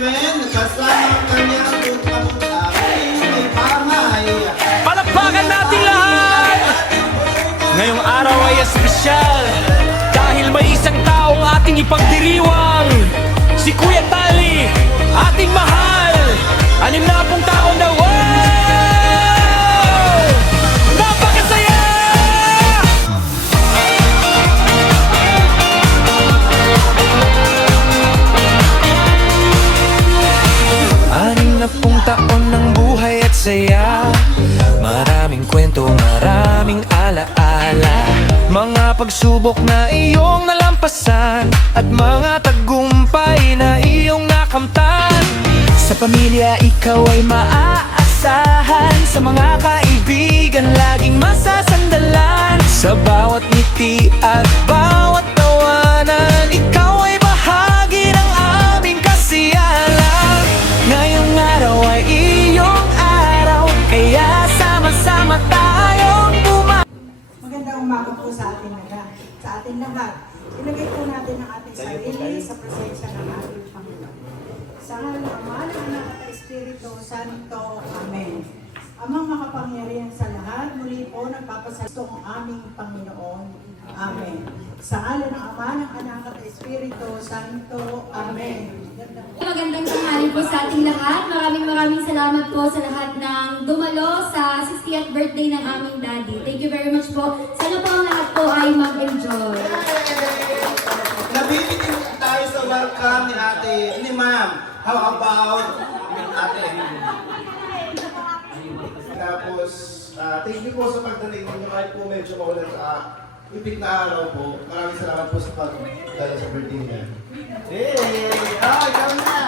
children, kasama ang kanyang kamag-anak, may bahay. Palakpakan natin lahat! Ngayong araw ay espesyal dahil may isang taong ating ipagdiriwang, si Kuya Tali, ating mahal. 60 taon na, wow! Napakasaya! Anim na pung taon ng buhay at saya, maraming kwento, maraming alaala, mga pagsubok na iyong nalampasan, at mga tagumpay na iyong nakamtan. Sa pamilya ikaw ay maaasahan, sa mga kaibigan laging masasandalan. Sa bawat ngiti at bawat tawanan, ikaw ay bahagi ng aming kasiyahan. Ngayong araw ay iyong araw, kaya sama-sama tayong Magandang umaga po sa ating lahat. Ilagay po natin ang ating sarili sa presensya ng ating Panginoon. Sa ngalan ng Ama, ng Anak at Espiritu Santo. Amen. Amang makapangyarihan sa lahat, muli po nagpapasalamat ang aming Panginoon. Amen. Sa ngalan ng Ama, ng Anak at Espiritu Santo. Amen. Magandang tanghali po sa ating lahat. Maraming salamat po sa lahat ng dumalo sa 60th birthday ng aming daddy. Thank you very much po. Sana po ang lahat po ay mag-enjoy. Nabibitin tayo sa welcome ni ate, ni ma'am. How about ate? Tapos, thank you po sa pagdating ninyo kahit po medyo maulan sa ipit na araw po. Maraming salamat po sa pagdala sa birthday niya. Hey! Ikaw na!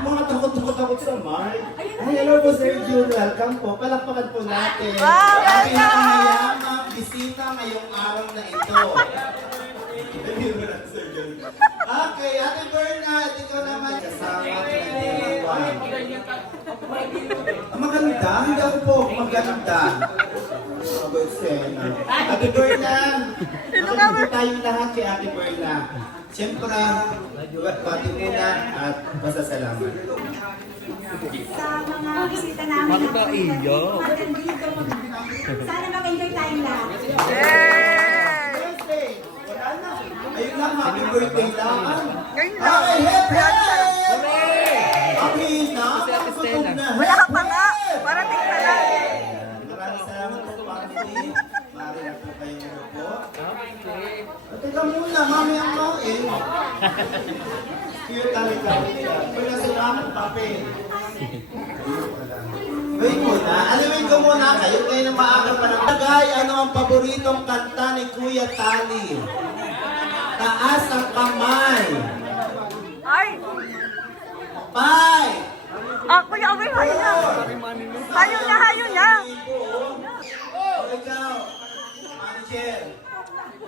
Mga takot-takot sa mic. Ay, hello po Sir June. Welcome po. Palakpakan po natin. Ang pinakamayamang bisita ngayong araw na ito. Okay, Ate Bernard, ikaw naman kasama maganda? Hindi ako po maganda. Ate Bernard, makinig tayong lahat kay Ate Bernard. Siyempre, pati muna at masasalamat. Sa mga bisita namin, nandito, sana mag-enjoy tayong lahat. Ayun lang, happy birthday lang. Okay, happy na. Wala ka pa nga. Parating ka lang. Maraming salamat po, family. Maaari na po kayo po. Teka muna, mami ang kain. Cute talaga. Wala salamat, papel. Wait muna, alamin ko muna kayo na maaga pa ng bagay. Ano ang paboritong kanta ni Kuya Tali? Taas ang kamay. Ay! Five. Kuya Awil, hayo na! Hayo na! Ikaw, Manager.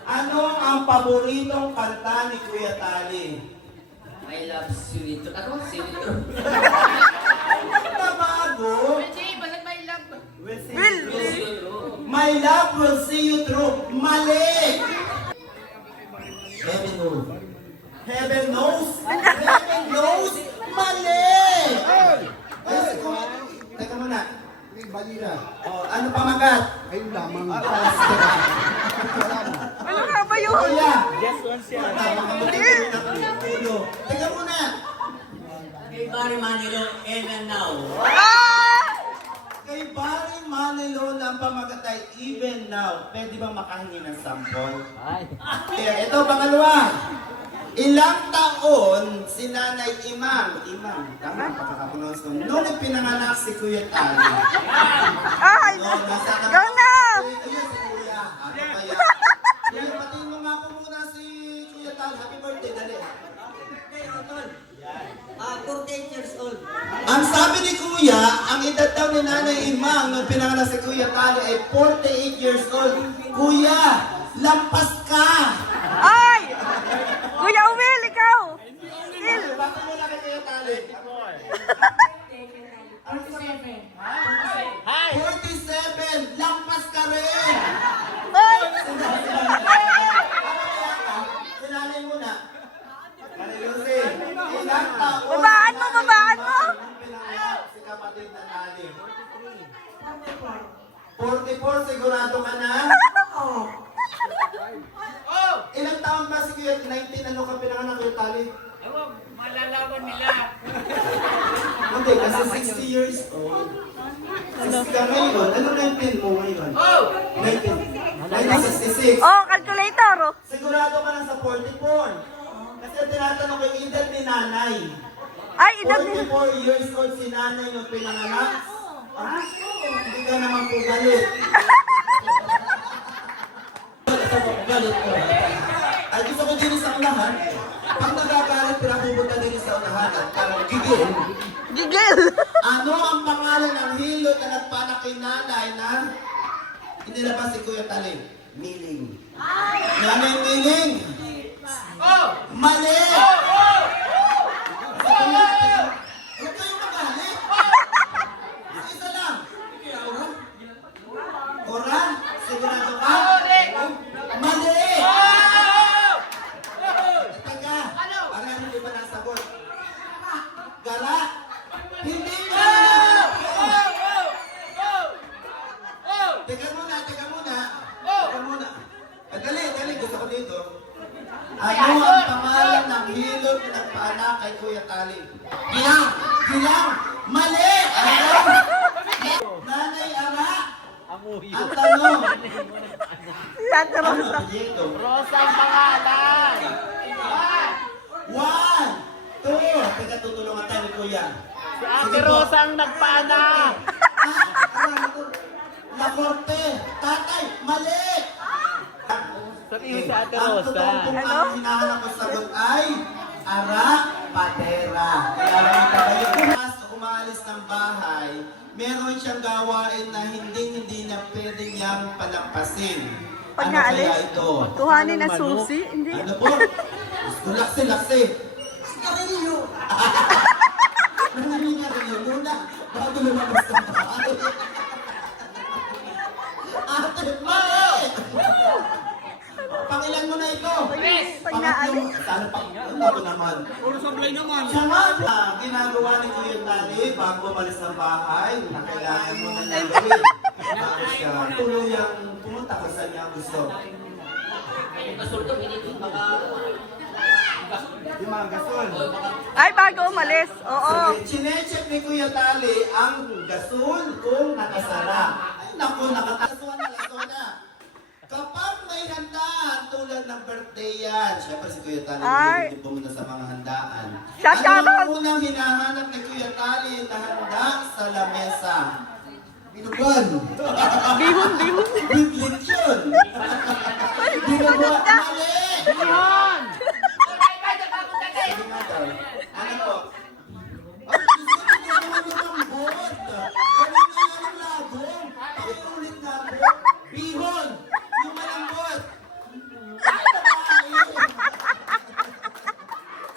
Ano ang paboritong kanta ni Kuya Tali? I love Sinito. Ako, Sinito. Bago. Bakit may love? My love will see you through. Mali! Heaven knows. Heaven knows? Heaven knows? Mali! Teka muna. Oh, ano pamagat? Ayun lamang. Ano nga ba yun? Kuya! Just once yan. Teka muna. Kay Barry Manilo, even now. Kay Barry Manilow na ang pamagat ay even now. Pwede bang makahingi ng sample? Kaya ito, pangalawa. Ilang taon si Nanay Imang, tama, pagkakapronounce ko, nung pinanganak si Kuya Tali. Ay! Go na! Ayun si Kuya. Ano kaya? Kuya, patingin mo nga po muna si Kuya Tali. Happy birthday, dali. 48 years old. Ang sabi ni Kuya, ang edad daw ni Nanay Imang nung pinanganak si Kuya Tali ay 48 years old. Kuya, lampas ka! Ay! Kuya Will, ikaw! Will! Bakit mo na kay Kuya Tali? 47! Lampas ka rin! Ay! Sinanay mo na. sigurado ka na? Oo. Ilang taon ba si Kuya? 19, ano ka pinanganak Kuya Tali? Malalaman nila. Hindi, kasi 60 years old. 60 ka ngayon. Ano 19 mo ngayon? 1966. Oh, calculator. Oh. Sigurado ka na sa 44. Kasi tinatanong ko yung edad ni nanay. Ay, edad nila. 44 years old si nanay nung pinanganak. Ah, hindi ka naman po galit. Galit ko. Ay, gusto ko din sa unahan. Pag nagagalit, pinapupunta din sa unahan at parang gigil. Gigil. Ano ang pangalan ng hilot na nagpanak kay nanay na hindi na ba si Kuya Tali? Miling. Nanay Miling! Mali! Huwag kayong magalit! Isa lang! Koran? Sigurado ka? Mali! Teka, parang hindi ba nasagot? Gara? Hindi ka! Teka muna, teka muna. Teka muna. Dali, gusto ko dito. Ano ang pangalan ng hilot na nagpaanak kay Kuya Tali? Gilang! Mali! Ano? Nanay Ara! Ang tanong, Santa ano Rosa. ang dito? Rosa ang pangalan. 1, 2, teka tutulungan tayo ni Kuya. Si Ate Rosa ang nagpaanak. La Corte! Tatay! Mali! Sabihin si Ate Ang Rosa. totoong kung ang hinahanap ko sagot ay Ara Patera. Kaya lang kayo, mas umaalis ng bahay, meron siyang gawain na hindi niya pwede niyang palampasin. Pag Ano naalis, kaya ito? kuhanin na susi. Hindi. Ano po? Laksi. Sigarilyo. Nangyari nga rin yun muna bago lumabas ng bahay. Ate, mali! Pangilan mo na ito. Pag naalis. Sana pang, ano naman? Puro sablay naman. Siya nga, ginagawa ni Kuya Tali bago umalis ng bahay na kailangan mo na gawin. Bago siya tuluyang pumunta kung saan niya gusto. Yung mga gasol. Ay, bago umalis. Oo. Chinecheck ni Kuya Tali ang gasol kung nakasara. Ay naku, nakatasuan na lasona. Kapag may handaan tulad ng birthday yan, syempre si Kuya Tali Ay. hindi pumunta sa mga handaan. Siya, Ano ang shoutout. unang hinahanap ni Kuya Tali na handa sa lamesa? Binubuan. Bihon. With lechon. Binubuan. Mali! Yan! Sige nga daw. Ano po? Ay, gusto ko niya naman yung lambot. Ganun na yung labong. Pakiulit nga po. Bihon. Yung malambot. Ay, babae.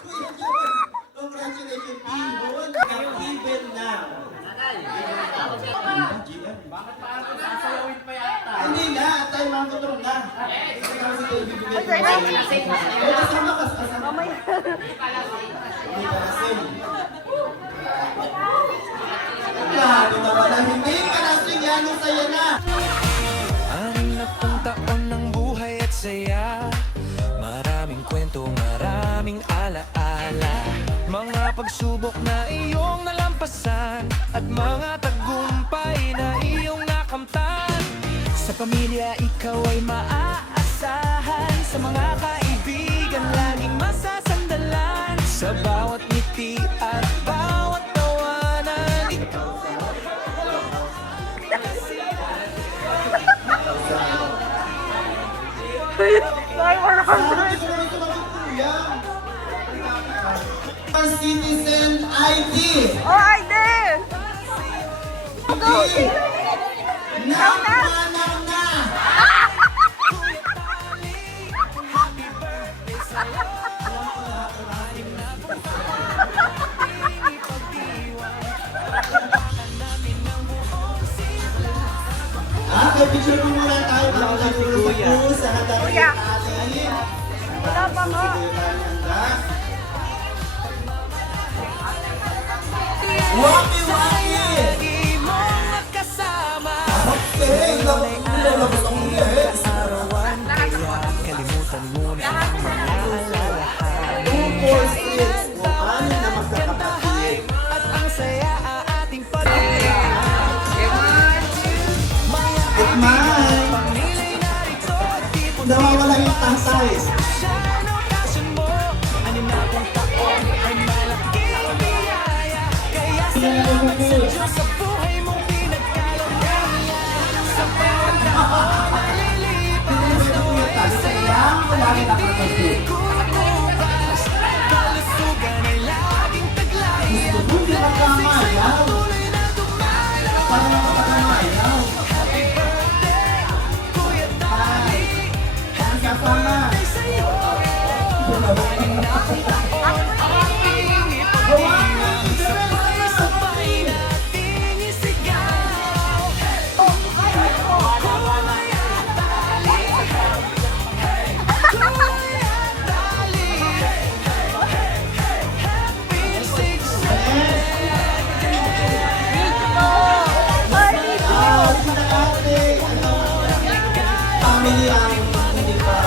Kuya John, congratulations. Bihon. Even now. Bakit paano sasayawin pa yata? Hindi na. Tayo mga kuturong na. Ikaw si David bibigyan mo. Kasama ka. Mamaya. Hindi ka lasing. Grabe naman na hindi ka lasing. Yan ang saya na. Anim na pong taon ng buhay at saya. Maraming kwento, maraming alaala. Mga pagsubok na iyong nalampasan at mga tagumpay na iyong nakamtan. Sa pamilya ikaw ay maaasahan. Sa mga kaibigan laging masasandalan. Sa bawat ngiti at bawat tawanan ikaw ay Citizen ID. Oh, ay, de. Nagmanaw na. Okay, picture mo muna tayo. Mga kanuro sa handa ng Kuya. tali. Wala pa mo. Waki-waki! lagi mong magkasama. Okay, nawawala yung tatay. Gusto mo di magkamayaw? Para makakamayaw. Ay, ang kasama. Family ang hindi pa.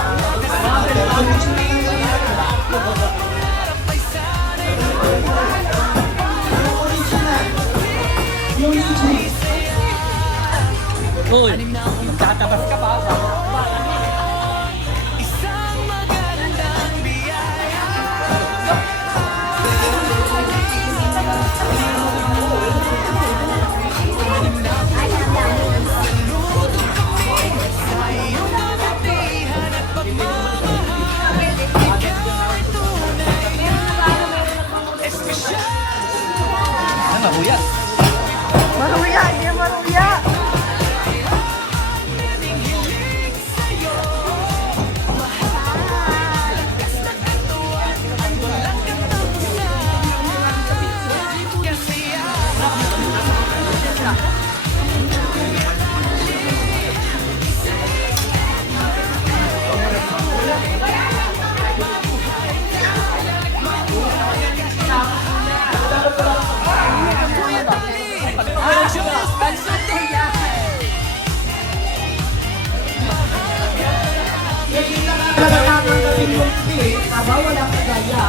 Yung original. Uy, magtatabas ka pa. Maruya. Maruya, hindi maruya. Wala ka gaya.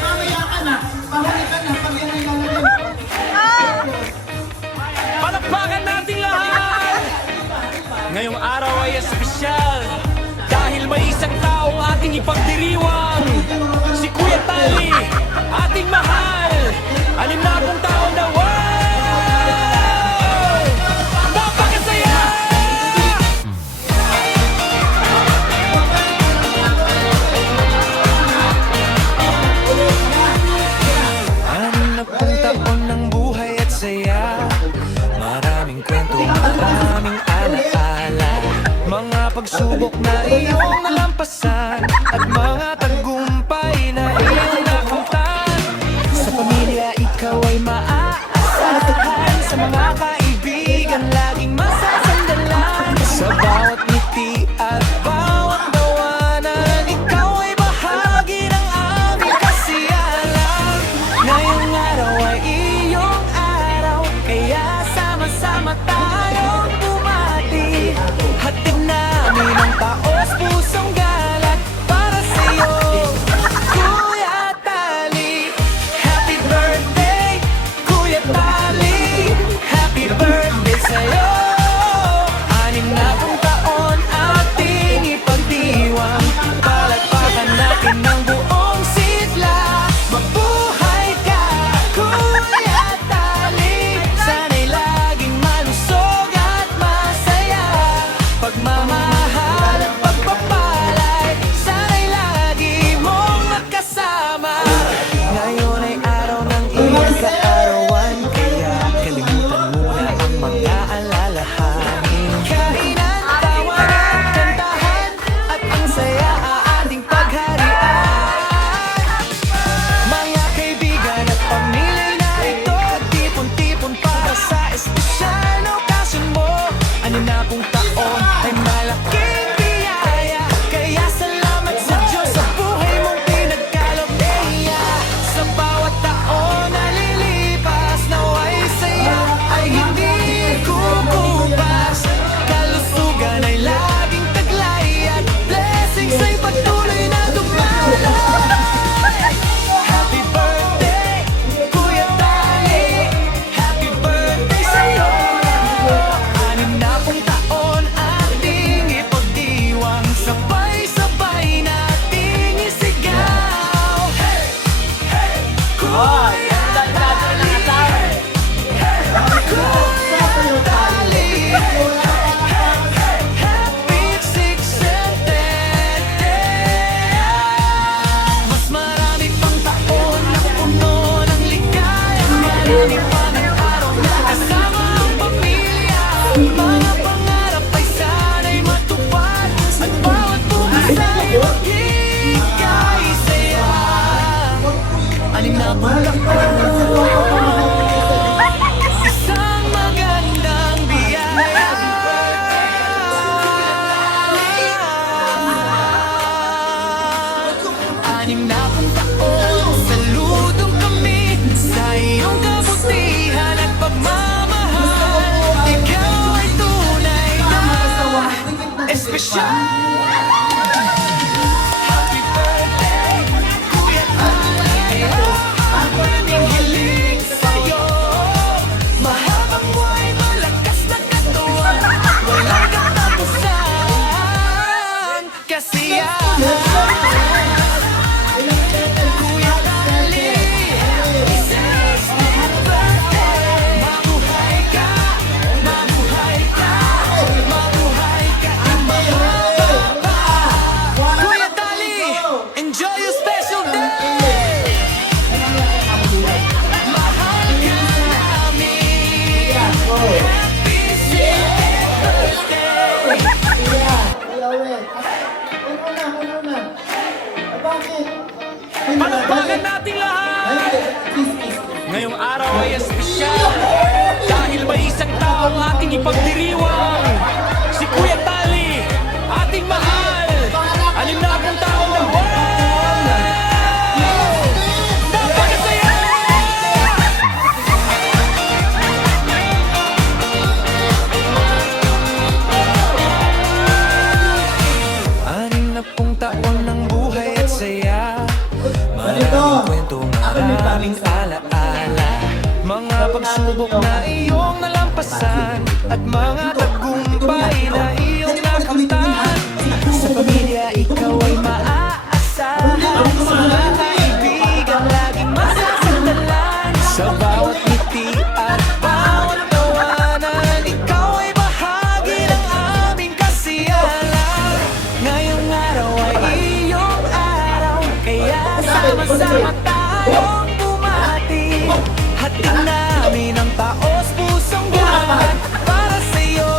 Mamaya ka na. Pahuli ka na. Pag yan ay lalagyan. Palakpakan natin lahat! Ngayong araw ay espesyal dahil may isang taong ating ipagdiriwang, si Kuya Tali, ating mahal, 60 taon na wow! Napakasaya! Pung taon ng buhay at saya, maraming kwento, maraming alaala, mga pagsubok na iyong nalampasan at mga tagumpay na iyong nakamtan. Sa pamilya ikaw ay maaasahan, sa mga kaibigan laging masasandalan. Sa bawat ngiti at bawat tawanan, ikaw ay bahagi ng aming kasiyahan. Ngayong araw ay iyong araw, kaya sama-sama tayong bumati. Hatid namin ang taos pusong galat para sa espesyal. Happy birthday, Kuya Tali. Ang aming hiling sa'yo. Mahabang buhay, malakas na katawan. Walang katapusan. Kasiyahan. Kuya Tali. Sixtieth birthday. Mabuhay ka. Mabuhay ka. Mabuhay ka. Ang mahaba pa. Kuya Tali, enjoy your special day. Mahal ka namin. Happy 60th birthday. Palakpakan natin lahat! Ngayong araw ay espesyal dahil may isang taong ating ipagdiriwang, si Kuya Tali, ating mahal, 60 taong na buwan! Napakasaya! Anim na pong taon ng buhay at saya. Maraming kwentong maraming alaala. Mga pagsubok na iyong nalampasan at mga tagumpay na iyong nakamtan. Sa pamilya ikaw ay maaasahan. Sa mga kaibigan laging masasandalan. Sa bawat ngiti at bawat tawanan, ikaw ay bahagi ng aming kasiyahan. Ngayong araw ay iyong araw, kaya sama-sama tayong bumati. Hatid namin ang taos pusong gawan para sa'yo,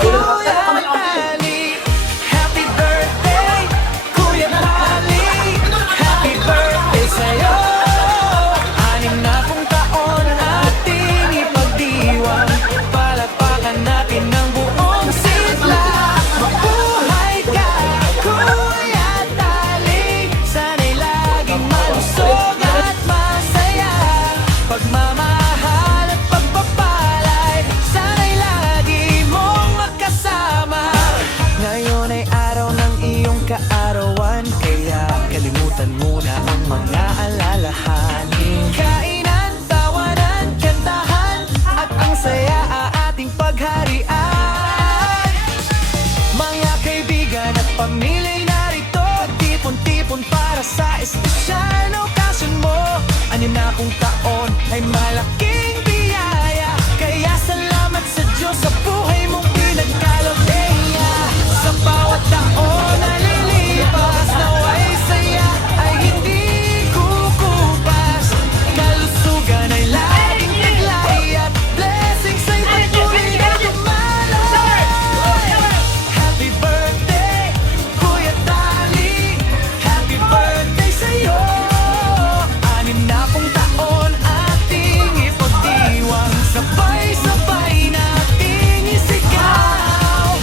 Kuya Tali. Happy birthday, Kuya Tali. Happy birthday sa'yo. 60 taon ating ipagdiwang. Palakpakan natin ng buong sigla. Mabuhay ka, Kuya Tali. Sana'y laging malusog at masaya. Pagmamahal at pagpapalay, sana'y lagi mong makasama. Ngayon ay araw ng iyong kaarawan, kaya kalimutan muna ang mga alalahanin. Kainan, tawanan, kantahan, at ang saya ating pagharian. Mga kaibigan at pamilya'y narito, tipon-tipon para sa espesyal na okasyon mo. 60 taon ay malaking biyaya, kaya salamat sa Diyos sa buhay mong pinagkaloob-eya. Sa bawat taon na lilipas, naway saya ay hindi kukupas. Kalusugan ay laging taglay at blessings ay patuloy na lumalay. Happy birthday, Kuya Tali. Happy birthday sa'yo. 60 taon ating ipagdiwang, sabay-sabay nating isigaw.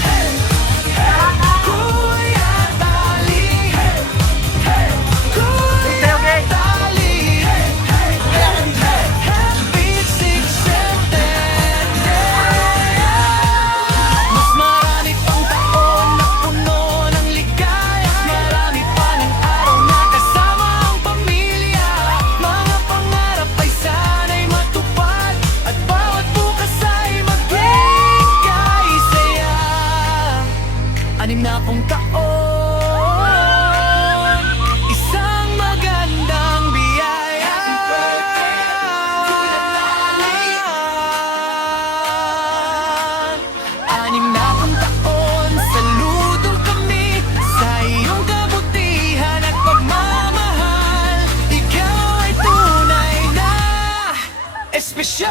Kuya Tali, Kuya Tali, happy 60th birthday. Mas marami pang taon na puno ng ligaya, marami pa ng araw na kasama ang pamilya. Mga pangarap ay sana'y matupad, at bawat bukas ay maging kaisaya. 60 taon, isang magandang biyaya. Anim na pong taon, saludo kami sa iyong kabutihan at pagmamahal. Ikaw ay tunay na espesyal.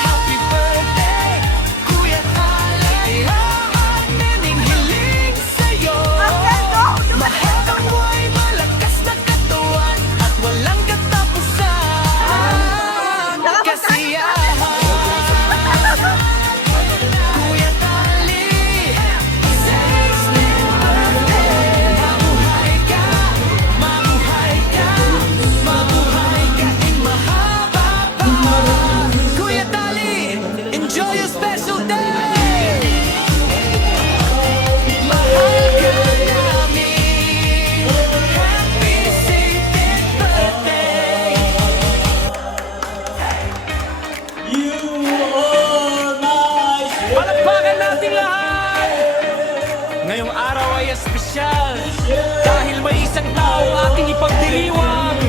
Happy birthday, Kuya Tali. Ang aming ay espesyal dahil may isang taong ating ipagdiriwang,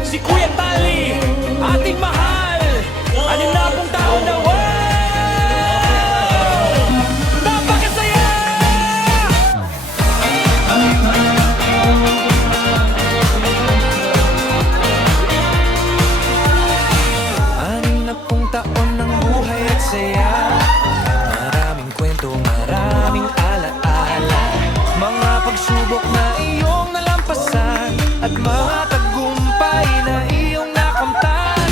si Kuya Tali, ating mahal. 60 taon na, wow! Napakasaya! Anim na pung taon ng buhay at saya, maraming kwento, maraming alaala, mga pagsubok na iyong nalampasan at mga tagumpay na iyong nakamtan.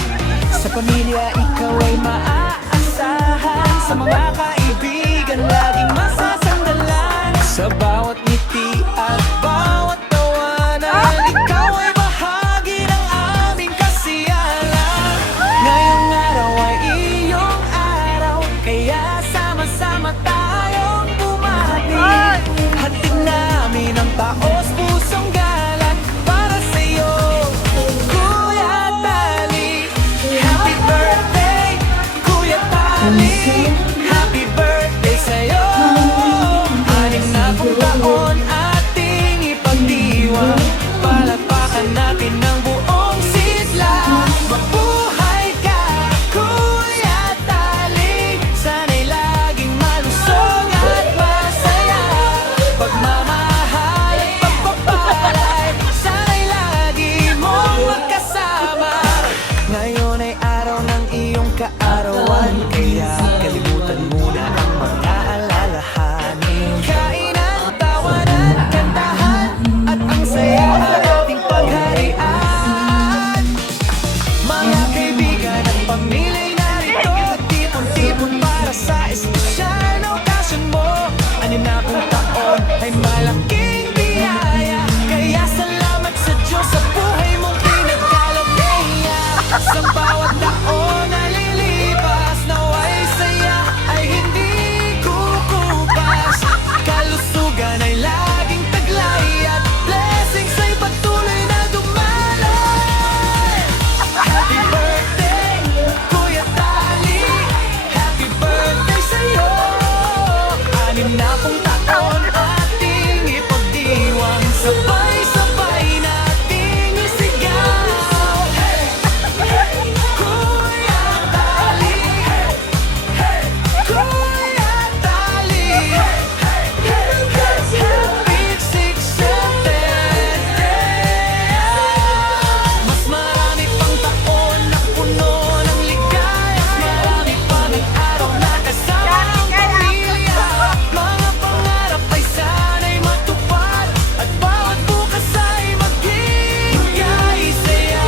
Sa pamilya ikaw ay maaasahan, sa mga kaibigan laging masasandalan, sa bawat ngiti at bawat tawanan ikaw ay bahagi ng aming kasiyahan. Ngayong araw ay iyong araw, kaya sama-sama tayong bumati. Hatid namin ang taos pusong galang para sa'yo, Kuya Tali. Happy birthday, Kuya Tali. Happy birthday sa'yo. 60 taon ating ipagdiwang, palakpakan natin ng buong sigla. Mabuhay ka, Kuya Tali. Sana'y laging malusog at masaya. Pagmamahal at pagpapalay, sana'y lagi mong magkasama. Ngayon ay araw ng iyong kaarawan, kaya kalimutan muna ang mga alalahanin. Kainan, tawanan, kantahan, at ang saya ang ating pagharian. Mga kaibigan at pamilya'y narito, tipon-tipon para sa espesyal na okasyon mo. 60 taon ay malaking biyaya, kaya salamat sa Diyos sa buhay mong pinagkalagaya. Sa bawat taon na lilipas, naway saya ay hindi kukupas. Kalusugan ay laging taglay at blessings ay patuloy na dumaloy. Happy birthday, Kuya Tali. Happy birthday sa'yo. 60 taon ating ipagdiwang, sabay-sabay nating isigaw. Kuya Tali, Kuya Tali. Happy 67th birthday. Mas marami pang taon na puno ng ligaya, marami pang araw na kasama ang pamilya. Mga pangarap ay sana'y matupad, at bawat bukas ay maging kaisaya.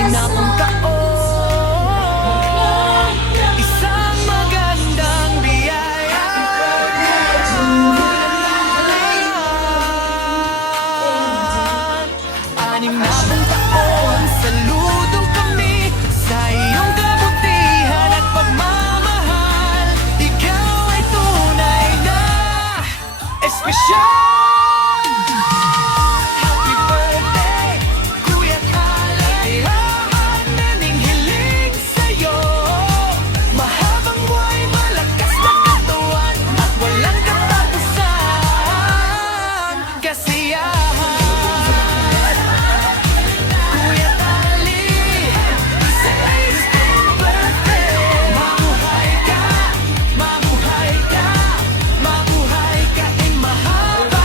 60 taon, isang magandang biyaya. 60 taon, saludong kami sa iyong kabutihan at pagmamahal. Ikaw ay tunay na espesyal. Happy birthday, Kuya Tali. Lahat naming hiling sa'yo, mahabang buhay, malakas na katawan, at walang katapusan. Kasiyahan, Kuya Tali, 60th birthday. Mabuhay ka, mabuhay ka, mabuhay ka in mahaba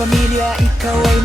pamilya, ikaw ay